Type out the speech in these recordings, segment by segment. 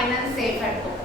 fine and safe at home.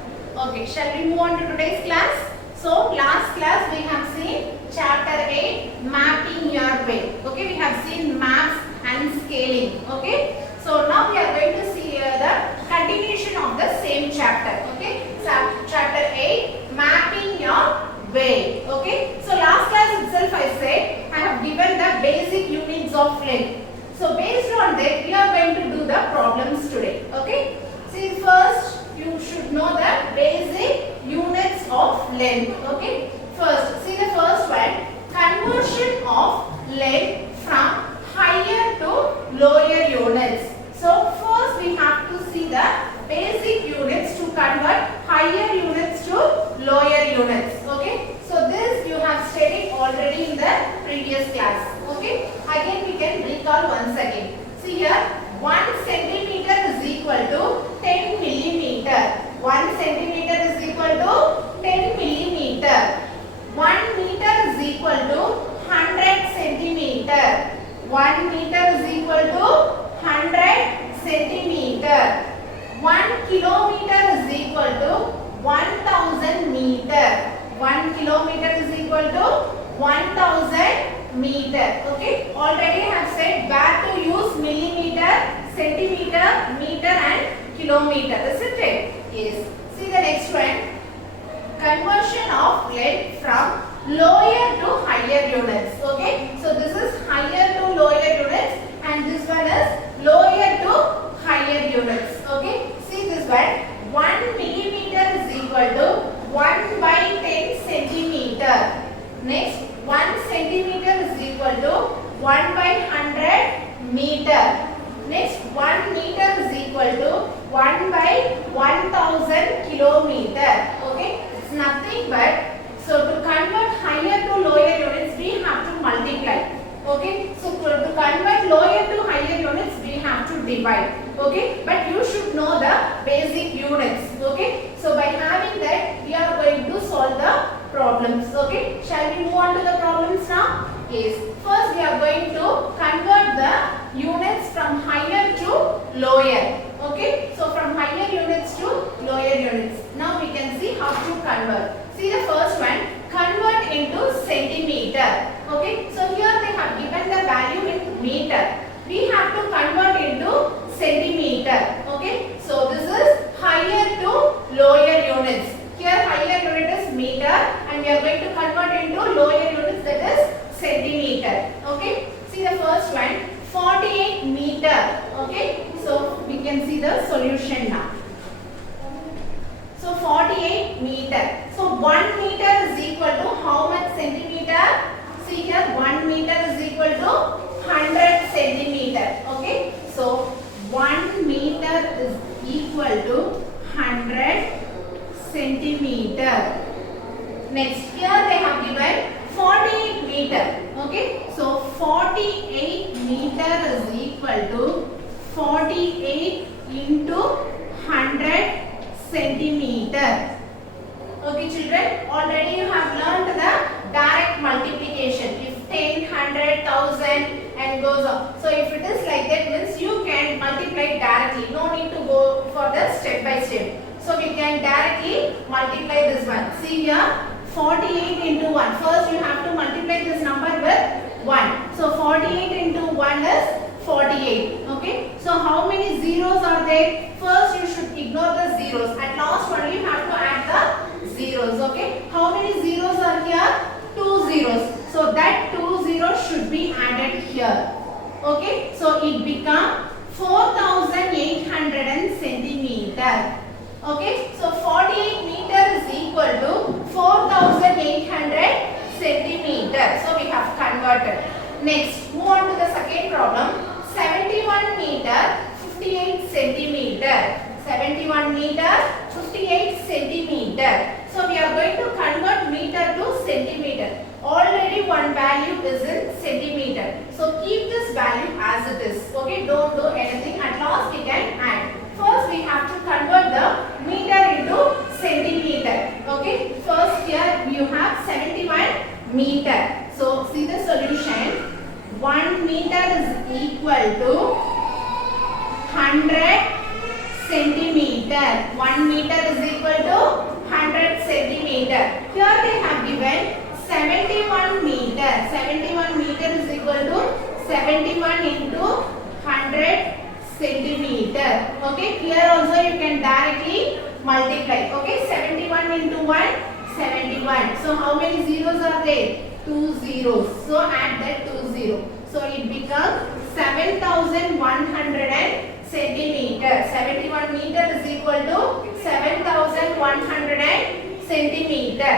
Okay, shall we move on to today's class? So last class we have seen chapter 8, mapping your way. Okay, we have seen maps and scaling. Okay, so now we are going to see the continuation of the same chapter. Okay, so chapter 8, mapping your way. Okay, so last class itself I said I have given the basic units of length. So based on that we are going to do the problems today. Okay, see first you should know the basic units of length. Okay, first see the first one, conversion of length from higher to lower units. So first we have to see the basic units to convert higher units to lower units. Okay, so this you have studied already in the previous class. Okay, again we can recall once again. See here, 1 centimeter is equal to 10 millimeter. 1 centimeter is equal to 10 millimeter. 1 meter is equal to 100 centimeter. 1 meter is equal to 100 centimeter. 1 kilometer is equal to 1000 meter. 1 kilometer is equal to 1000 meter. Okay, already I have said where to use millimeter, centimeter, meter and kilometer, isn't it? Yes. See the next one, conversion of length from lower to higher units. Okay, so this is higher to lower units and this one is lower to higher units. Okay, see this one, 1 millimeter is equal to 1 by 10 centimeter. Next, 1 centimeter is equal to 1 by 100 meter. Next, 1 meter is equal to 1 by 1000 kilometer. Okay, it's nothing but, so to convert higher to lower units we have to multiply. Okay, so to convert lower to higher units we have to divide. Okay, but you should know the basic units. Okay, so by having that we are going to solve the problems. Okay, shall we move on to the problems now? Yes, first we are going to convert the units from higher to lower. Okay, so from higher units to lower units. Now we can see how to convert. See the first one, convert into centimeter. Okay, so here they have given the value in meter. We have to convert into centimeter. Okay, so this is higher to lower units. Here higher unit is meter and we are going to convert into lower units, that is centimeter. Okay, see the first one, 48 meter. Okay, so we can see the solution now. So 48 meter. So 1 meter is equal to how much centimeter? See here, 1 meter is equal to 100 centimeter. Okay, so 1 meter is equal to 100 centimeter. Next, here they have given 48 meter. Okay, so 48 meter is equal to 48 into 100 centimeter. Okay children, already you have learned the direct multiplication. If 10, 100, 1000 and goes on. So if it is like that means you can multiply directly. No need to go for the step by step. So we can directly multiply this one. See here, 48 into 1. First you have to multiply this number with 1. So 48 into 1 is 48. Okay, so how many zeros are there? First you should ignore the zeros. At last only you have to add the zeros. Okay, how many zeros are here? 2 zeros. So that 2 zeros should be added here. Okay, so it becomes 4800 centimeter. Okay, so 48 meter is equal to 4800 centimeter. So we have converted. Next, move on to the second problem. 71 meter, 58 centimeter. 71 meter, 58 centimeter. So we are going to convert meter to centimeter. Already one value is in centimeter. So keep this value as it is. Okay, don't do anything. At last we can add. First we have to convert the meter into centimeter. Okay, first here you have 71 meter. So see the solution. 1 meter is equal to 100 centimeter. 1 meter is equal to 100 centimeter. Here they have given 71 meter. 71 meter is equal to 71 into 100 centimeter. Okay, here also you can directly multiply. Okay, 71 into 1, 71. So how many zeros are there? 2 zeros. So add that 2 zeros. So it becomes 7,100 centimeter. 71 meter is equal to 7,100 centimeter.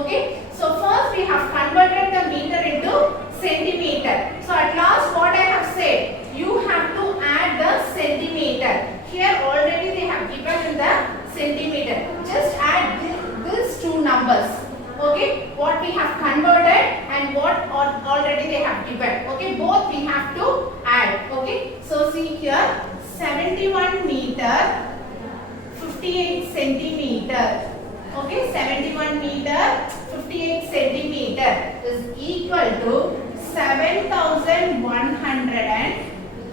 Okay. So first we have converted the meter into centimeter. So at last what I have said, you have to add the centimeter. Here already they have given in the centimeter. Just add these two numbers. Okay, what we have converted and what already they have given. Okay, both we have to add. Okay, so see here 71 meter 58 centimeter. Okay, 71 meter 58 centimeter is equal to 7,100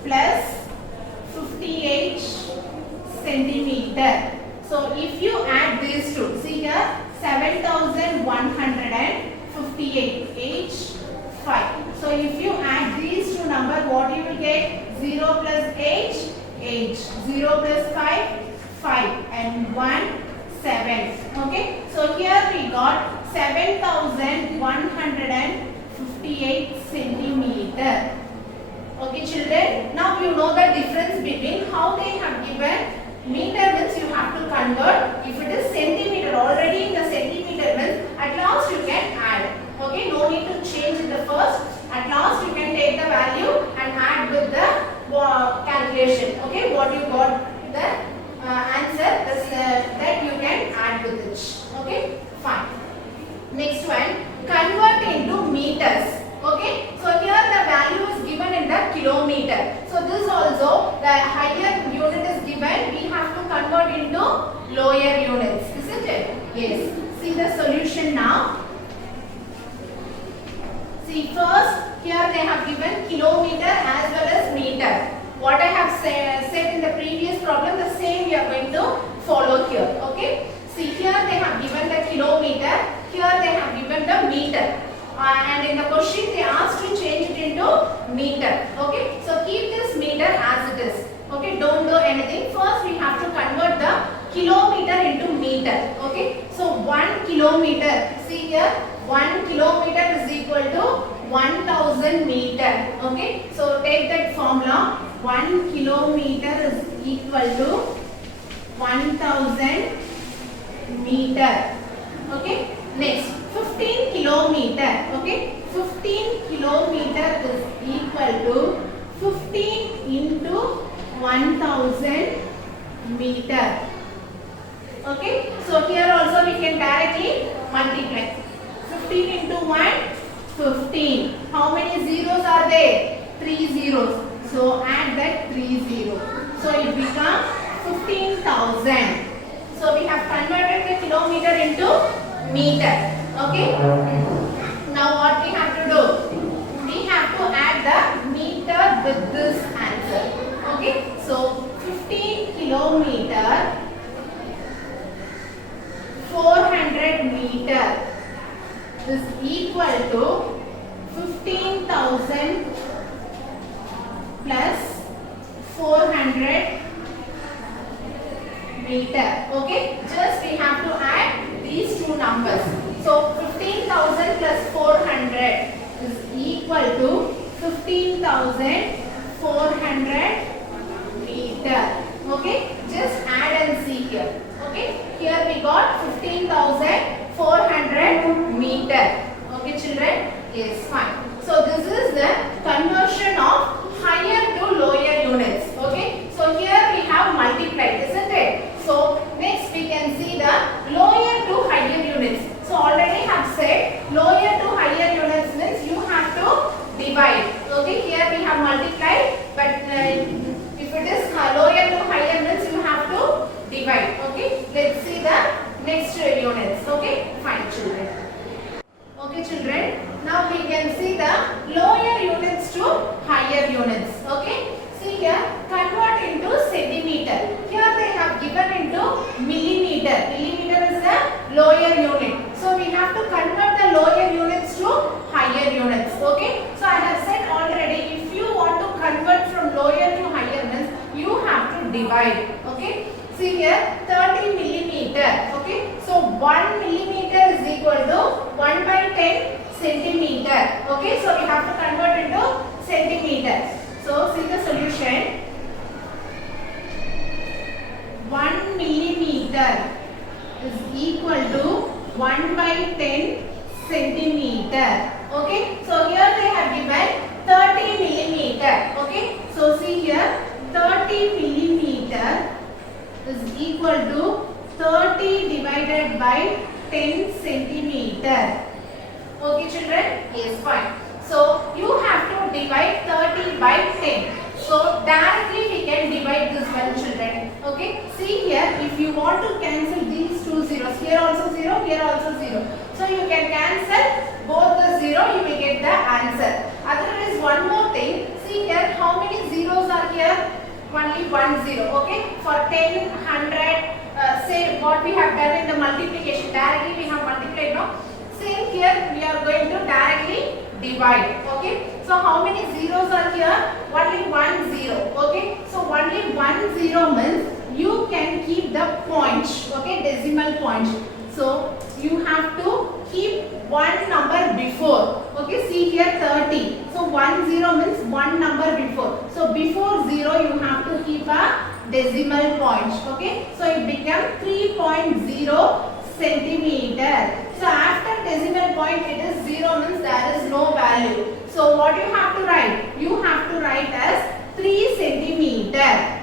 plus 58 centimeter. So if you add these two, see here 7,158 H 5. So if you add these two numbers, what you will get? 0 plus H, H. 0 plus 5, 5. And 1, 7. Okay. So here we got 7,158 centimeter. Okay children. Now you know the difference between how they have given. Meter means you have to convert. If it is centimeter, already in the centimeter means at last you can add. Okay, no need to change in the first. At last you can take the value and add with the calculation. Okay, what you got the answer that you can add with it. Okay, fine. Next one, convert into meters. Okay, so here the value is given in the kilometer. So this also the higher unit is given. We have to convert into lower units, isn't it? Yes. See the solution now. See first here they have given kilometer as well as meter. What I have said in the previous problem, the same we are going to follow here. Okay. See here they have given the kilometer. Here they have given the meter. And in the question they asked to change it into meter. Okay, so keep this meter as it is. Okay, don't do anything. First we have to convert the kilometer into meter. Okay, so 1 kilometer, see here 1 kilometer is equal to 1000 meter. Okay, so take that formula. 1 kilometer is equal to 1000 meter. Okay, next 15 kilometer. Okay, 15 kilometer is equal to 15 into 1000 meter. Okay, so here also we can directly multiply. 15 into 1, 15. How many zeros are there? 3 zeros. So add that 3 zeros. So it becomes 15,000. So we have converted the kilometer into meter. Okay. Now what we have to do? We have to add the meter with this answer. Okay. So 15 kilometer 400 meter is equal to 15,000 plus 400 meter. Okay. Just we have to add these two numbers. So 15,000 plus 400 is equal to 15,400 meter. Okay, just add and see here. Okay, here we got 15,400 meter. Okay, children? Yes, fine. So this is the conversion of higher to lower units. Okay, so here we have multiplied, isn't it? So next we can see the lower to higher units. So already have said lower to higher units means you have to divide. Okay, here we have multiplied, but divide. Okay. See here 30 millimeter. Okay. So 1 millimeter is equal to 1 by 10 centimeter. Okay. So we have to convert into centimeter. So see the solution. 1 millimeter is equal to 1 by 10 centimeter. Okay. So here they have given 30 millimeter. Okay. So see here 30 millimeter is equal to 30 divided by 10 centimeter. Okay children? Yes, fine. So you have to divide 30 by 10. So directly we can divide this one children. Okay. See here, if you want to cancel these two zeros, here also 0, here also 0. So you can cancel both the 0, you will get the answer. Otherwise one more thing, see here how many zeros are here? Only 1 0. Okay. For 10, 100, say what we have done in the multiplication, directly we have multiplied, no? Same here we are going to directly divide. Okay. So how many zeros are here? Only 1 0. Okay. So only 1 0 means you can keep the point. Okay. Decimal point. So you have to keep one number before. Okay. See here 30. So 1 0 means one number before. So before 0 you have to keep a decimal point. Okay. So it becomes 3.0 centimeter. So after decimal point it is 0 means there is no value. So what you have to write? You have to write as 3 centimeter.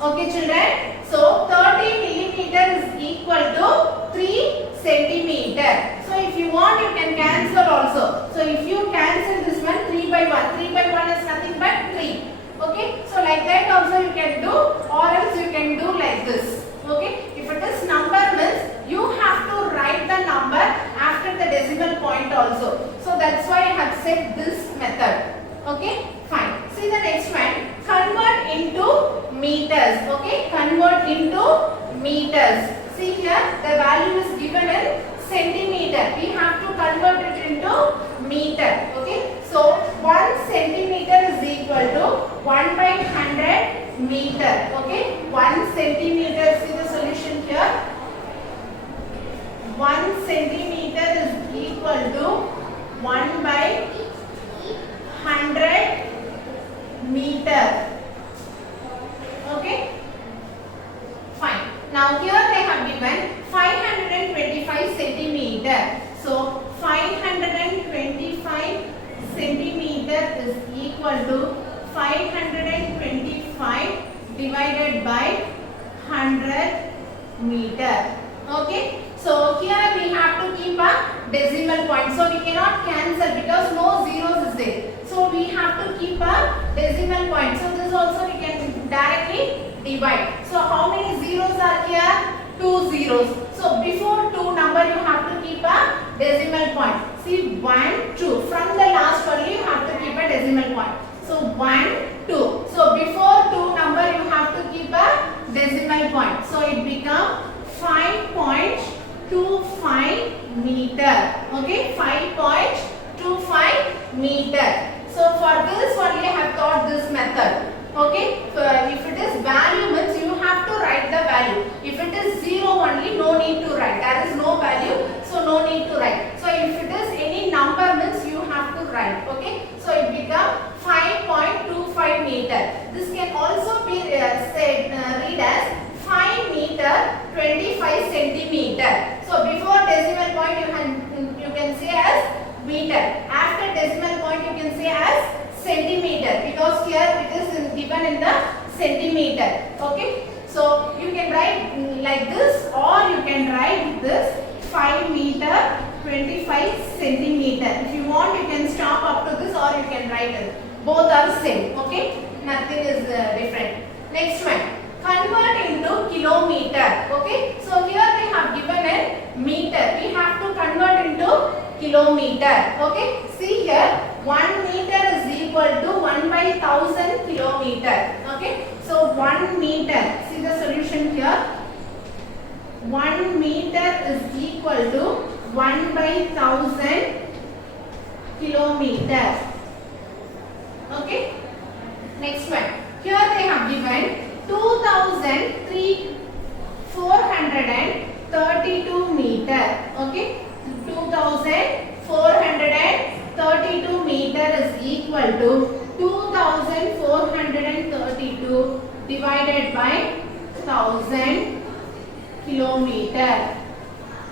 Okay children. So 30 millimeter is equal to 3 centimeter. So if you want you can cancel also. So if you cancel this one 3 by 1. 3 by 1 is nothing but 3. Okay. So like that also you can do, or else you can do like this. Okay. If it is number means you have to write the number after the decimal point also. So that's why I have said this method. Okay. Fine. See the next one. Convert into meters. Okay. Convert into meters. See here the value is given in centimeter. We have to convert it into meter. Okay. So 1 centimeter is equal to 1 by 100 meter. Okay. 1 centimeter. See the solution here. 1 centimeter is equal to 1 by 100 meter. Okay. Fine. Now here they have given 525 centimeter. So 525 centimeter is equal to 525 divided by 100 meter. Okay. So here we have to keep a decimal point. So we cannot cancel because no zeros is there. So we have to keep a decimal point. So this also we can directly divide. So how many zeros are here? 2 zeros. So before 2 number you have to keep a decimal point. See 1, 2. From the last only you have to keep a decimal point. So 1, 2. So before 2 number you have to keep a decimal point. So it becomes 5.25 meter. Okay, 5.25 meter. So for this only I have taught this method. Okay, if it is value means you have to write the value. If it is 0 only, no need to write. There is no value, so no need to write. So if it is any number means you have to write. Okay, so it becomes 5.25 meter. This can also be read as 5 meter 25 centimeter. So before decimal point you can say as meter. After decimal point you can say as centimeter, because here it is given in the centimeter. Okay. So you can write like this, or you can write this 5 meter 25 centimeter. If you want you can stop up to this, or you can write it. Both are same. Okay. Nothing is different. Next one. Convert into kilometer. Okay. So here they have given a meter. We have to convert into kilometer. Okay. See here 1 meter is equal to 1 by 1000 kilometer. Okay. So 1 meter. See the solution here. 1 meter is equal to 1 by 1000 kilometer. Okay. Next one. Here they have given 2 divided by 1000 kilometer.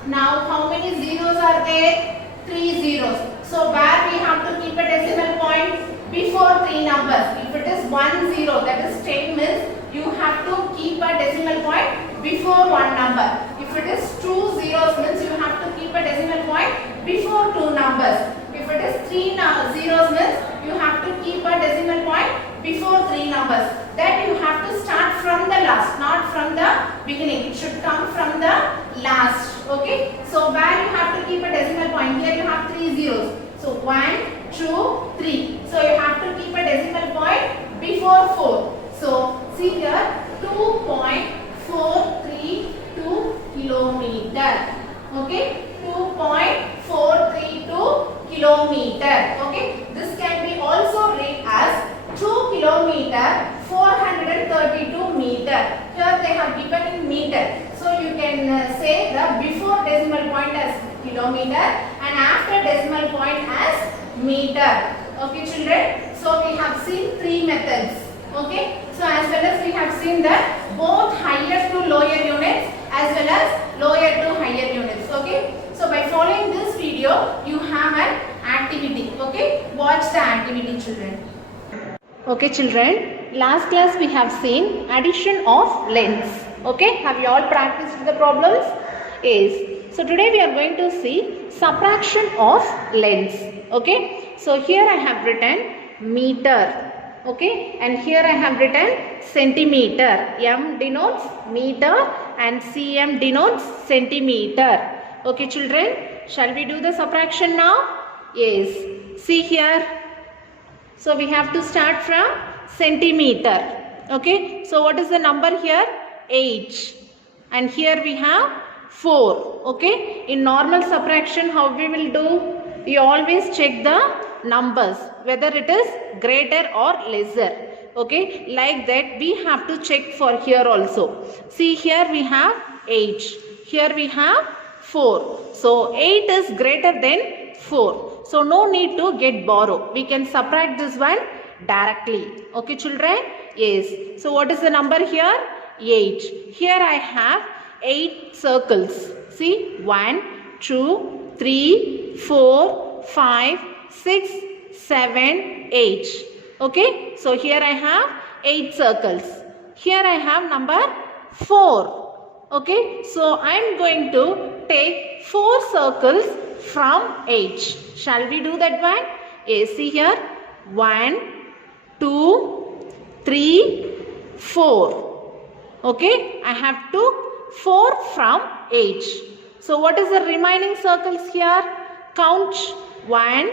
Now how many zeros are there? 3 zeros. So where we have to keep a decimal point? Before 3 numbers. If it is 1 0, that is 10 means you have to keep a decimal point before 1 number. If it is 2 zeros means you have to keep a decimal point before 2 numbers. If it is 3 zeros means you have to keep a decimal point before 3 numbers. Then you have to start from the last, not from the beginning. It should come from the last. Okay. So where you have to keep a decimal point? Here you have 3 zeros. So 1, 2, 3. So you have to keep a decimal point before 4. So see here 2.432 kilometer. Okay. 2.432 kilometer. Okay. This can be also read as 2 kilometer 432 meter. Here they have given in meter. So you can say the before decimal point as kilometer and after decimal point as meter. Okay children. So we have seen 3 methods. Okay. So as well as we have seen that both higher to lower units as well as lower to higher units. Okay. So by following this video you have an activity. Okay. Watch the activity children. Okay children, last class we have seen addition of lengths. Okay, have you all practiced the problems? Yes. So today we are going to see subtraction of lengths. Okay, so here I have written meter. Okay, and here I have written centimeter. M denotes meter and cm denotes centimeter. Okay children, shall we do the subtraction now? Yes. See here. So we have to start from centimeter. Okay. So what is the number here? 8. And here we have 4. Okay. In normal subtraction, how we will do? We always check the numbers, whether it is greater or lesser. Okay. Like that we have to check for here also. See here we have 8. Here we have 4. So 8 is greater than 4. So no need to get borrow. We can subtract this one directly. Okay children? Yes. So what is the number here? 8. Here I have 8 circles. See 1, 2, 3, 4, 5, 6, 7, 8. Okay. So here I have 8 circles. Here I have number 4. Okay. So I am going to take 4 circles from 8. Shall we do that one? Yes, see here. 1, 2, 3, 4. Okay, I have took 4 from 8. So what is the remaining circles here? Count 1,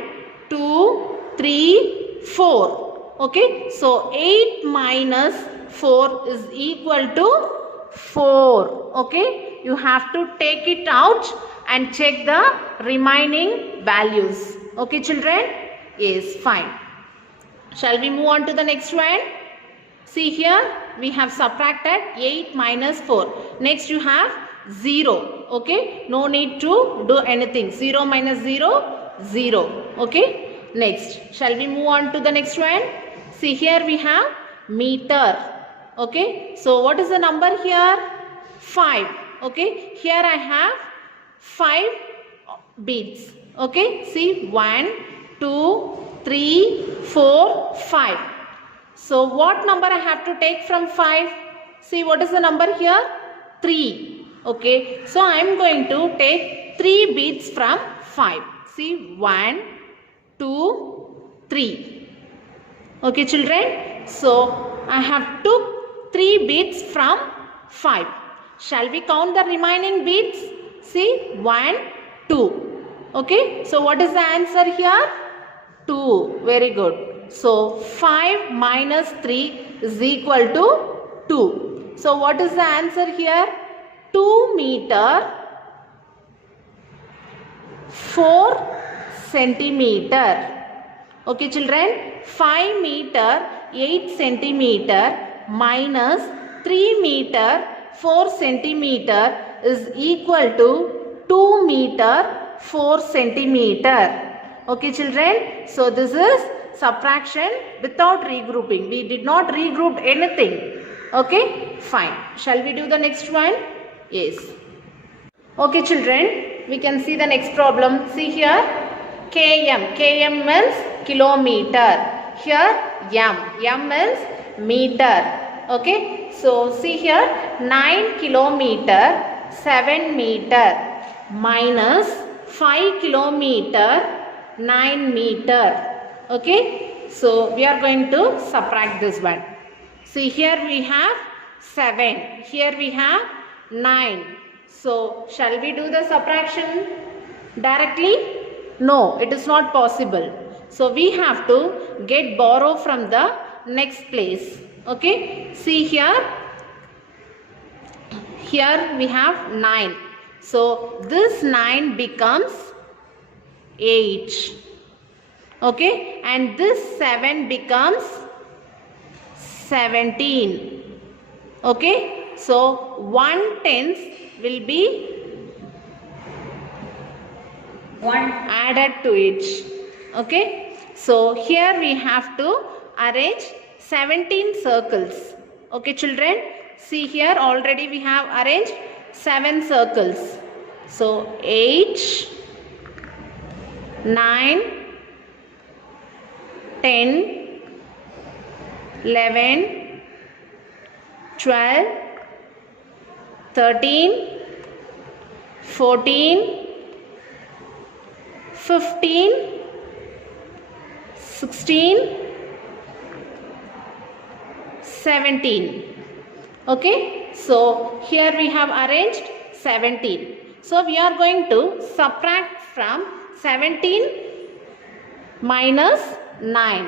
2, 3, 4. Okay, so 8 minus 4 is equal to 4. Okay, you have to take it out and check the remaining values. Okay children? Yes, fine. Shall we move on to the next one? See here we have subtracted 8 minus 4. Next you have 0. Okay, no need to do anything. 0 minus 0, 0. Okay, next shall we move on to the next one? See here we have meter. Okay, so what is the number here? 5. Okay, here I have 5 beads. Okay, see 1, 2, 3, 4, 5. So what number I have to take from 5? See what is the number here? 3. Okay, so I am going to take 3 beads from 5. See 1, 2, 3. Okay children, so I have took 3 beads from 5. Shall we count the remaining beads? See 1, 2. Okay, so what is the answer here? 2. Very good. So 5 minus 3 is equal to 2. So what is the answer here? 2 meter 4 centimeter. Okay children, 5 meter 8 centimeter minus 3 meter 4 centimeter is equal to 2 meter 4 centimeter. Okay children, so this is subtraction without regrouping. We did not regroup anything. Okay, Fine. Shall we do the next one? Yes. Okay children, we can see the next problem. See here, km. Km means kilometer. Here m is meter. Okay. So see here, 9 kilometer 7 meter minus 5 kilometer 9 meter. Okay. So we are going to subtract this one. See here we have 7. Here we have 9. So shall we do the subtraction directly? No, it is not possible. So we have to borrow from the next place. Okay. See here. Here we have 9. So this 9 becomes 8. Okay. And this 7 becomes 17. Okay. So 1/10 will be 1 added to it. Okay. So here we have to arrange 17 circles. Okay children. See here already we have arranged 7 circles. So 8, 9, 10, 11, 12, 13, 14, 15, 16, 17. Okay. So here we have arranged 17. So we are going to subtract from 17 minus 9.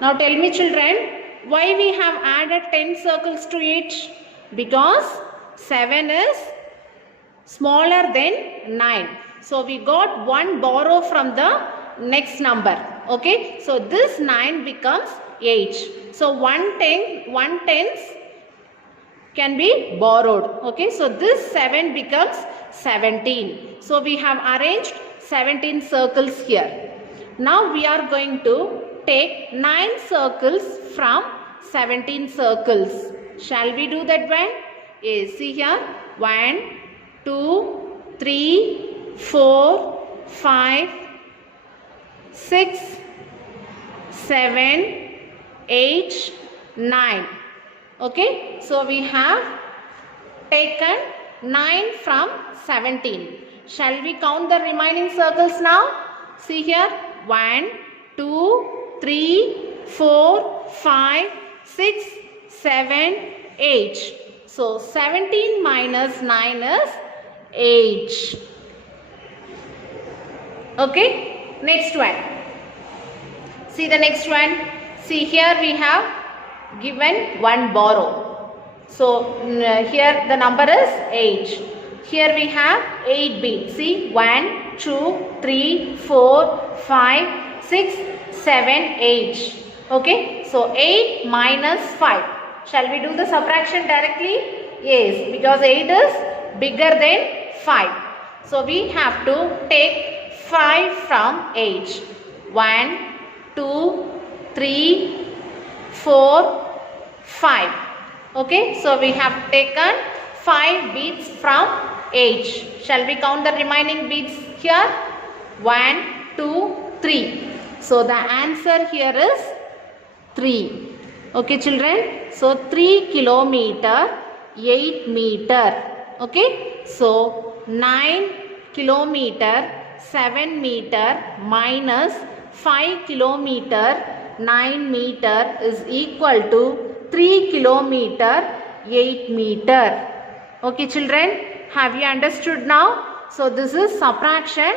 Now tell me children, why we have added 10 circles to it? Because 7 is smaller than 9. So we got one borrow from the next number. Okay. So this 9 becomes 8. So 1/10 can be borrowed. Okay. So this 7 becomes 17. So we have arranged 17 circles here. Now we are going to take 9 circles from 17 circles. Shall we do that one? Yes. See here. 1, 2, 3, 4, 5, 6, 7, 8, 9. Okay. So we have taken 9 from 17. Shall we count the remaining circles now? See here. 1, 2, 3, 4, 5, 6, 7, 8. So 17 minus 9 is 8. Okay. Next one. See the next one. See here we have given one borrow. So here the number is 8. Here we have 8 beads. See 1, 2, 3, 4, 5, 6, 7, 8. Okay. So 8 minus 5. Shall we do the subtraction directly? Yes. Because 8 is bigger than 5. So we have to take 5 from 8. 1, 2, 3, 4, 5. Okay. So we have taken 5 beads from 8. Shall we count the remaining beads here? 1, 2, 3. So the answer here is 3. Okay children. So 3 kilometer 8 meter. Okay. So 9 kilometer 7 meter minus 5 kilometer 9 meter is equal to 3 kilometer 8 meter. Okay children, have you understood now? So this is subtraction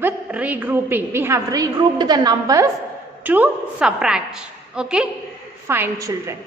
with regrouping. We have regrouped the numbers to subtract. Okay, fine children.